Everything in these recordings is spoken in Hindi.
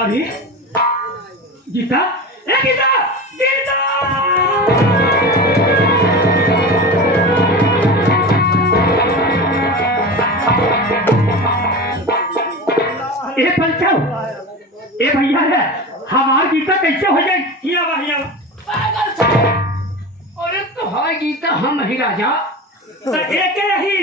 अरे गीता, ए गीता, गीता! ए पंचो, ए भैया है, हमार गीता कैसे हो जाए? ये भैया अरे तो है गीता, हम ही राजा तो एक रही।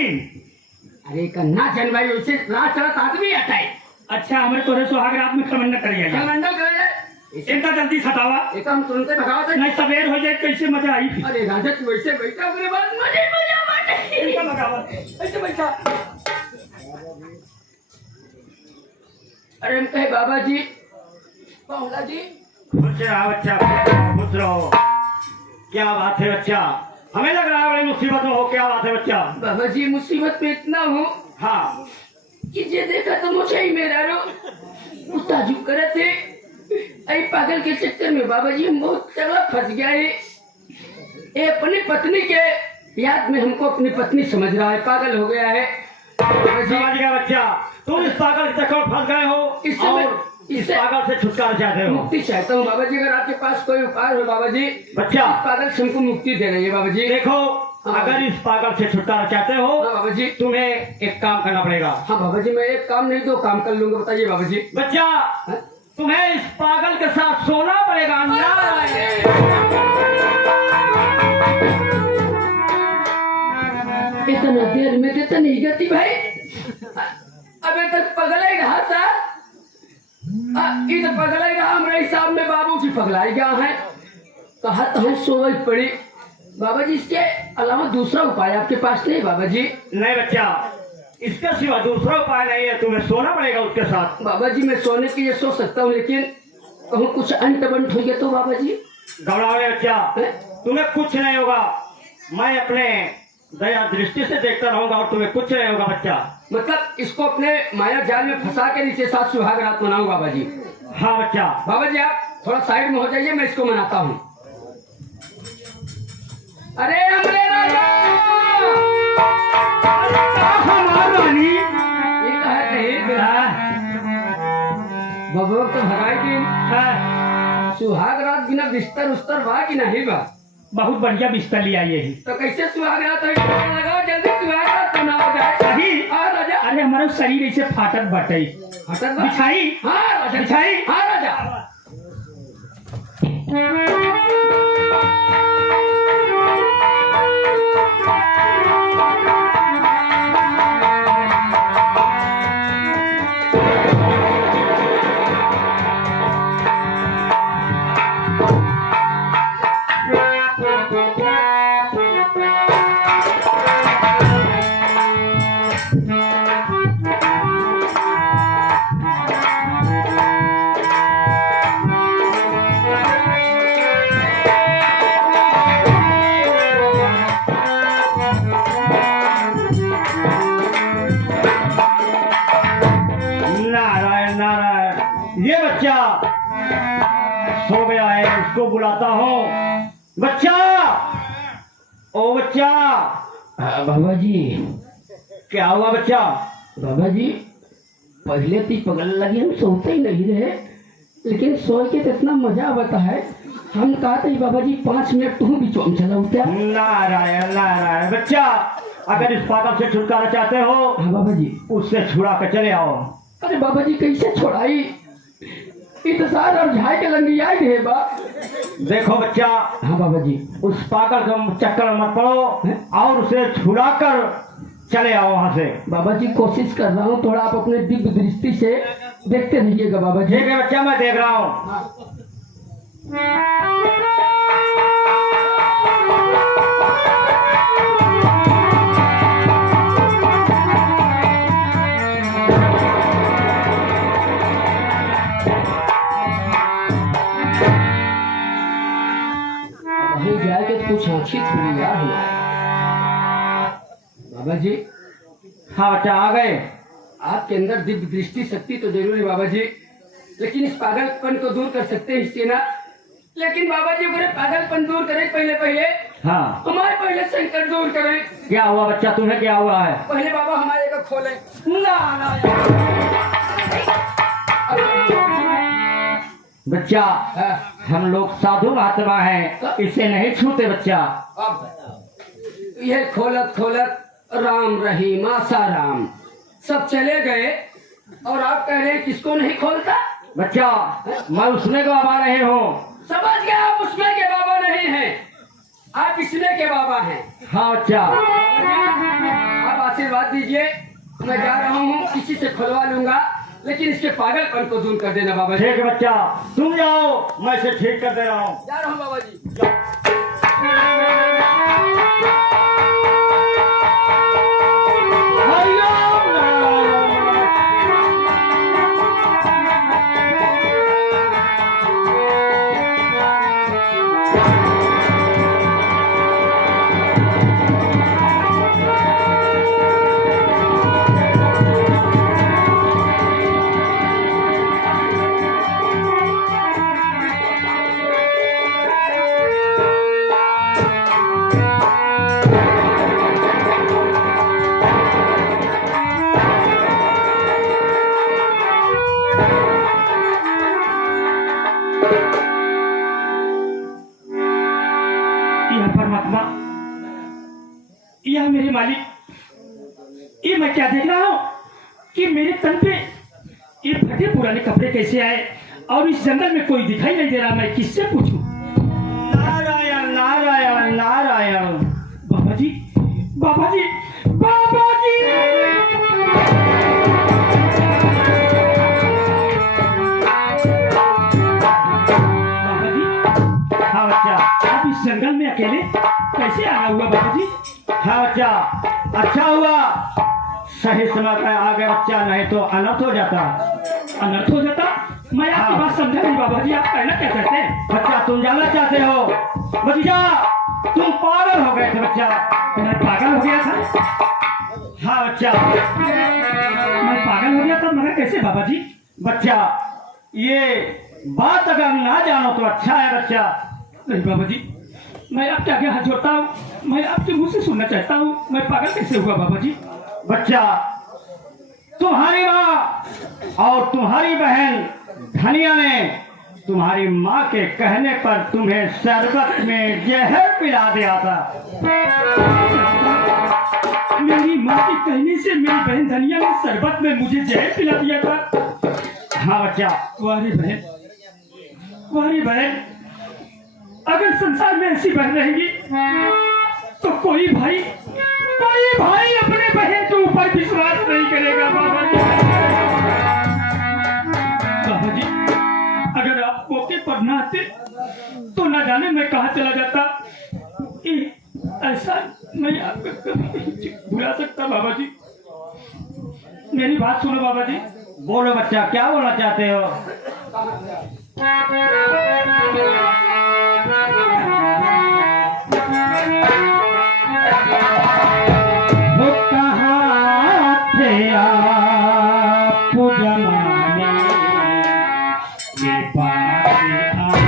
अरे कन्ना चल भाई, उसे रात चलत आदमी आता है। अच्छा, हमारे तोरे सुहाग रात में खमंडा कर जाएगा। कमांडर करे इनका जल्दी खतावा, एक हम तुरंत भगावत है। नहीं सवेर हो जाए कैसे मजा आई। अरे राजा तू वैसे बैठा, मेरे बाद मजे मजा बाटे। इनका भगावा ऐसे बैठा। अरे हम कहे बाबा जी, बाबा जी खुश रहो बच्चा, खुश रहो। क्या बात है बच्चा, हमें लग रहा है बड़ी मुसीबत में हो। क्या बात है बच्चा? बाबा जी मुसीबत में इतना हूँ हाँ कि जे देखा तो मुझे ही मेरा रो ताजुब करे थे। आई पागल के चक्कर में बाबा जी हम बहुत तगड़ा फंस गया है। ये अपनी पत्नी के याद में हमको अपनी पत्नी समझ रहा है, पागल हो गया है। समझ गया बच्चा, तुम इस पागल के चक्कर में फंस गए हो इस समय और इस पागल से छुटकारा चाहते हो। मुक्ति चाहता हूँ बाबा जी, अगर आपके पास कोई उपाय हो बाबा जी। बच्चा इस पागल से हमको मुक्ति दे रही है बाबा जी। देखो, हाँ। अगर इस पागल से छुटकारा चाहते हो हाँ बाबा जी। तुम्हें एक काम करना पड़ेगा। हाँ बाबा जी, मैं एक काम नहीं दो काम कर लूंगा, बताइए बाबा जी। बच्चा हाँ? तुम्हें इस पागल के साथ सोना पड़ेगा। इतना देर में देता नहीं गति भाई, अबे तक पगला ही रहा था। इधर पगला ही रहा, हमारे हिसाब में बाबू की पगलाई गया है। कहा तो सोई पड़ी बाबा जी, इसके अलावा दूसरा उपाय आपके पास नहीं बाबा जी? नहीं बच्चा, इसके सिवा दूसरा उपाय नहीं है, तुम्हें सोना पड़ेगा उसके साथ। बाबा जी मैं सोने के लिए सो सकता हूँ, लेकिन कहूँ कुछ अंट बंट हो गया तो बाबा जी? घबराओ नहीं बच्चा, हैं? तुम्हें कुछ नहीं होगा। मैं अपने दया दृष्टि से देखता रहूंगा और तुम्हें कुछ नहीं होगा बच्चा। मतलब इसको अपने माया जाल में फंसा के नीचे साथ सुहाग रात मनाऊं बाबा जी? हाँ बच्चा। बाबा जी आप थोड़ा साइड में हो जाइए, मैं इसको मनाता हूँ। अरे हमरे राजा, ये कहा कहीं बबो तो भगाई दिन सुहाग रात बिना बिस्तर उस्तर बा कि नहीं बा? बहुत बढ़िया बिस्तर लिया यही। तो कैसे सुहाग रात है? लगाओ जल्दी, सुहाग रात मनाओ जाए। सही। हाँ राजा। अरे हमारा शरीर ऐसे फाटत बटे। हटत बा? बिछाई। हाँ राजा, बिछाई। हाँ राजा। ये बच्चा सो गया है, उसको बुलाता हूँ। बच्चा, ओ बच्चा। बाबा जी क्या हुआ बच्चा? बाबा जी पहले तो पगल लगी, हम सोते ही नहीं रहे, लेकिन सो के तो इतना मजा आता है, हम कहा था बाबा जी 5 मिनट तुम भी चौम चला उठा। नारायण नारायण। बच्चा अगर इस पागल से छुटकारा चाहते हो, हाँ बाबा जी। उससे छुड़ा कर चले आओ। अरे बाबा जी कैसे छोड़ाई, इंतजार और झाई के लंगी आए थे बा। देखो बच्चा, हाँ बाबा जी। उस पागल के चक्कर में मत पड़ो और उसे छुड़ा कर चले आओ वहाँ से। बाबा जी कोशिश कर रहा हूँ, थोड़ा आप अपने दिव्य दृष्टि से देखते रहिएगा बाबा जी। ठीक है बच्चा, मैं देख रहा हूँ। वहीं जाके कुछ आंखें खुली यार हमारे। बाबा जी। हाँ बच्चा आ गए। आपके अंदर दिव्य दृष्टि शक्ति तो जरूर है बाबा जी, लेकिन इस पागलपन को दूर कर सकते हैं इससे ना। लेकिन बाबा जी अगर पागलपन दूर करें पहले हाँ, हमारे पहले संकट दूर करें। क्या हुआ बच्चा, तुम्हें क्या हुआ है? पहले बाबा हमारे को खोले। बच्चा हम लोग साधु महात्मा हैं, इसे नहीं छूते बच्चा। अब यह खोलत राम रहीम आसाराम सब चले गए और आप कह रहे हैं किसको नहीं खोलता? बच्चा मैं उसमें का बाबा नहीं हूँ। समझ गया, आप उसमें के बाबा नहीं हैं, आप इसमें के बाबा हैं। हाँ बच्चा। आप आशीर्वाद दीजिए, मैं जा रहा हूँ, किसी से खुलवा लूंगा, लेकिन इसके पागलपन को दूर कर देना बाबा जी। ठीक है बच्चा, तुम जाओ, मैं इसे ठीक कर दे रहा हूँ। जा रहा हूँ बाबा जी। परमात्मा, यह मेरे मालिक, ये मैं क्या देख रहा हूँ कि मेरे तन पे ये फटे पुराने कपड़े कैसे आए और इस जंगल में कोई दिखाई नहीं दे रहा, मैं किससे पूछूं? नारायण नारायण नारायण। बाबा जी बाबा जी बाबा जी। बाबा जी। हाँ बच्चा, आप इस जंगल में अकेले कैसे आना हुआ बाबा जी? हाँ बच्चा, अच्छा हुआ सही समय पर आ गया बच्चा, नहीं तो अनर्थ हो जाता। अनर्थ हो जाता? मैं आपकी बात समझा नहीं बाबा जी, आप कहना क्या चाहते हैं? बच्चा तुम जाना चाहते हो? बच्चा तुम पागल हो गए थे बच्चा। मैं पागल हो गया था? हाँ बच्चा मैं पागल हो गया था, मगर कैसे बाबा जी? बच्चा ये बात अगर ना जानो तो अच्छा है बच्चा। नहीं बाबा जी, मैं आपके आगे हाथ जोड़ता हूँ, मैं आपके मुंह से सुनना चाहता हूँ, मैं पागल कैसे हुआ बाबा जी? बच्चा तुम्हारी माँ और तुम्हारी बहन धनिया ने तुम्हारी माँ के कहने पर तुम्हें शरबत में जहर पिला दिया था। मेरी माँ के कहने से मेरी बहन धनिया ने शरबत में मुझे जहर पिला दिया था? हाँ बच्चा। वारी बहन, अगर संसार में ऐसी बहन रहेगी तो कोई भाई अपने बहन के ऊपर विश्वास नहीं करेगा बाबा जी। बाबा जी अगर आप मौके पर ना आते तो न जाने मैं कहाँ चला जाता। ऐसा मैं आपको कभी नहीं भुला सकता बाबा जी। मेरी बात सुनो बाबा जी। बोलो बच्चा, क्या बोलना चाहते हो? वो कहाँ थे आप जमाने के पास आए।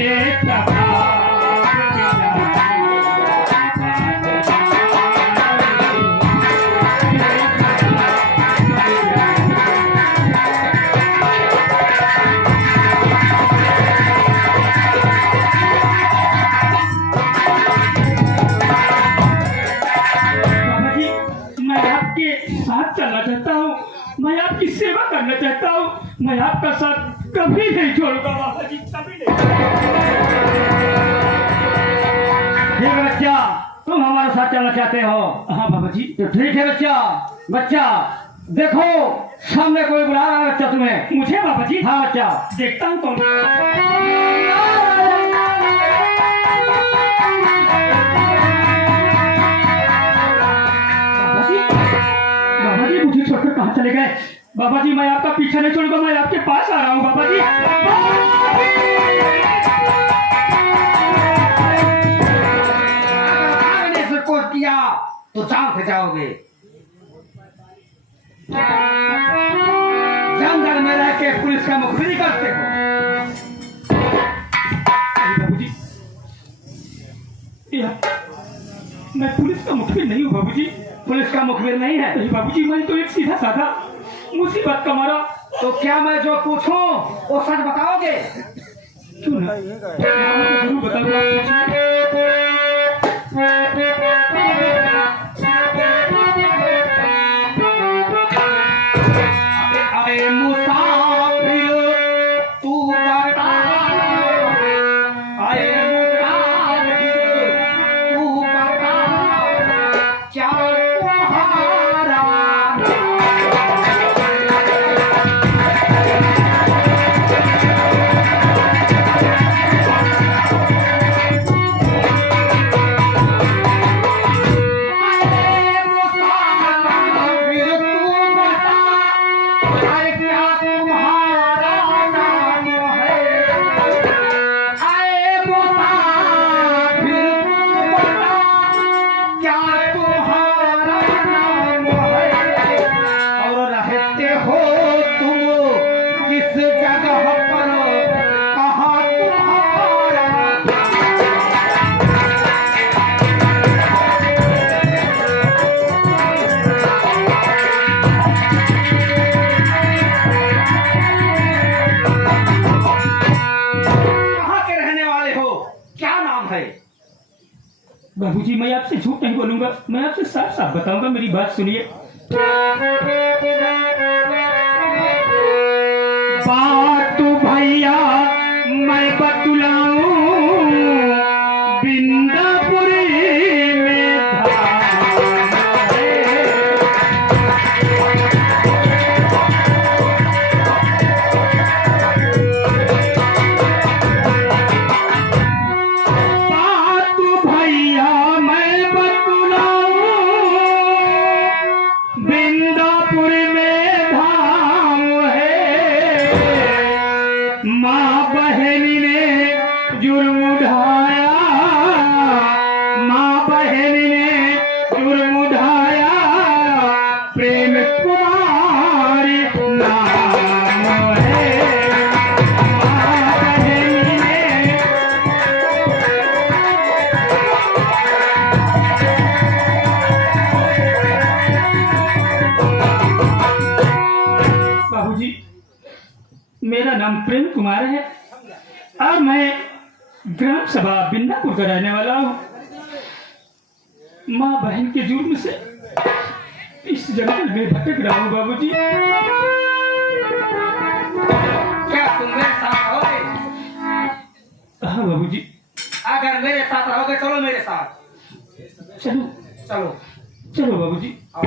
मेरे सखा चलना चाहता हूँ, मैं आपकी सेवा करना चाहता हूँ, मैं आपका साथ कभी नहीं छोड़ूंगा बाबा जी, कभी नहीं। ठीक है बच्चा, तुम हमारे साथ चलना चाहते हो? हाँ बाबा जी। तो ठीक है बच्चा, बच्चा देखो सामने कोई बुला रहा है बच्चा तुम्हें। मुझे बाबा जी? हाँ बच्चा। देखता हूँ कौन। मुझे छोड़कर कहाँ चले गए? बाबा जी मैं आपका पीछा नहीं छोड़ूंगा, मैं आपके पास आ रहा हूँ बाबा जी। आपने से कोट किया तो जान से जाओगे। जंगल में रह के पुलिस का मुखबिरी करते हो। बाबू जी मैं पुलिस का मुखबिर नहीं हूँ बाबू जी। पुलिस का मुखबिर नहीं है? नहीं बाबू जी, मैं तो एक सीधा साधा मुसीबत का मारा। तो क्या मैं जो पूछूं वो सच बताओगे? क्यों ना, जरूर बताऊंगा। अरे मुसाफिर तू बता, अरे मुसाफिर तू बता, क्या बाबू जी मैं आपसे झूठ नहीं बोलूंगा, मैं आपसे साफ साफ बताऊंगा, मेरी बात सुनिए। बात तो भैया मैं बतलाऊं, बिंदापुरी में था। माँ बहनी ने जुर्म उठाया, माँ बहनी ने जुर्म उठाया, प्रेम कुमारी नाम है। माँ बहनी ने बाबूजी मेरा नाम प्रेम कुमार है और मैं ग्राम सभा बिंदापुर का रहने वाला हूँ। माँ बहन के जुर्म से इस जंगल में भटक रहा हूँ बाबूजी। क्या तुम मेरे साथ रहोगे? हाँ बाबूजी। अगर मेरे साथ रहोगे चलो मेरे साथ। चलो चलो चलो बाबूजी। आओ।